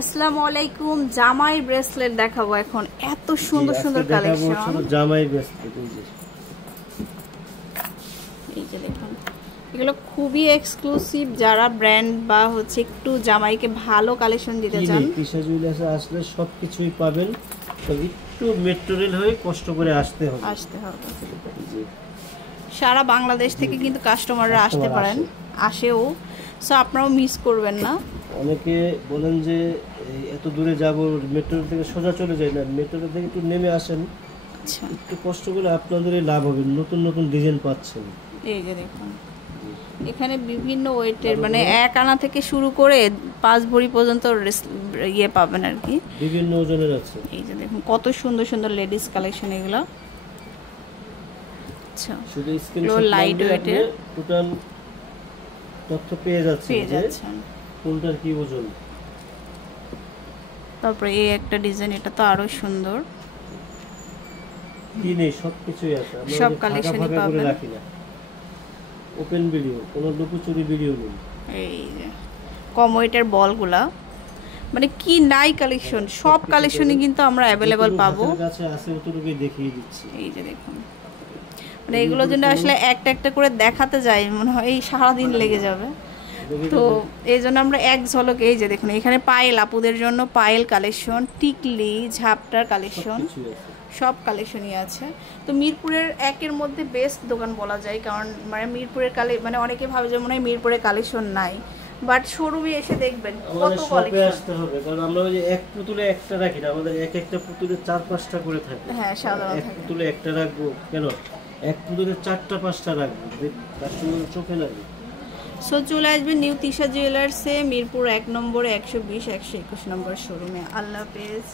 আসসালামু আলাইকুম। জামাই ব্রেসলেট দেখাবো এখন, এত সুন্দর সুন্দর কালেকশন। জামাই ব্রেসলেট এই যে দেখুন, এগুলো খুবই এক্সক্লুসিভ। যারা ব্র্যান্ড বা হচ্ছে একটু জামাইকে ভালো কালেকশন দিতে চান, কৃষা জুয়েলার্সে আসলে সবকিছুই পাবেন। তবে একটু মেট্রো রেল হয়ে কষ্ট করে আসতে হবে। সারা বাংলাদেশ থেকে কিন্তু কাস্টমাররা আসতে পারেন, আসেও। সো আপনারাও মিস করবেন না। অনেকে বলেন যে এত দূরে যাব, মেট্রো থেকে সোজা চলে যাই না, মেট্রো থেকে একটু নেমে আসেন। আচ্ছা, একটু কষ্ট করে আপনাদেরই লাভ হবে, নতুন নতুন ডিজাইন পাচ্ছেন। এই যে দেখুন, এখানে বিভিন্ন ওয়েটের মানে 1 আনা থেকে শুরু করে 5 ভরি পর্যন্ত ইয়ে পাবেন আর কি, বিভিন্ন ওজনের আছে। এই যে দেখুন কত সুন্দর সুন্দর লেডিস কালেকশন এগুলো। আচ্ছা, শুধু স্ক্রিনশট লাইট ওয়েটের টোটাল তথ্য পেয়ে যাচ্ছেন কোনটার কি ওজন। তারপরে এই একটা ডিজাইন, এটা তো আরো সুন্দর। কি নেই সবকিছুই আছে, আমরা সব কালেকশনই পাবেন। রাখি না ওপেন ভিডিও, কোনো লুকোচুরি ভিডিও নেই। এই যে কম ওয়েটের বলগুলা, মানে কি নাই কালেকশন, সব কালেকশনই কিন্তু আমরা অ্যাভেলেবল পাবো। কাছে আছে ওটুকুই দেখিয়ে দিচ্ছি। এই যে দেখুন, মানে এগুলোর জন্য আসলে একটা একটা করে দেখাতে যাই মনে হয় এই সারাদিন লেগে যাবে। তো এই জন্য আমরা এক ঝলক, এই যে দেখুন এখানে পায়েল, আপুদের জন্য পায়েল কালেকশন, টিকলি, ঝাপটার কালেকশন, সব কালেকশনই আছে। তো মিরপুরের একের মধ্যে বেস্ট দোকান বলা যায়, কারণ মানে মিরপুরের মানে অনেকে ভাবে যে মনে হয় মিরপুরের কালেকশন নাই, বাট শোরুমে এসে দেখবেন কত কালেকশন আসতে হবে। কারণ আমরা ওই যে এক পুতুলে একটা রাখি না, আমাদের এক একটা পুতুলে 4-5টা করে থাকে। হ্যাঁ, সাধারণত এক পুতুলে একটা রাখবো কেন, এক পুতুলে 4টা-5টা রাখবো, কাস্টমারের চোখে লাগে। সো চলে আসবেন নিউ তিশা জুয়েলার্সে, মিরপুর 1 নম্বরে 120-121 নম্বর শোরুমে। আল্লাহ হাফেজ।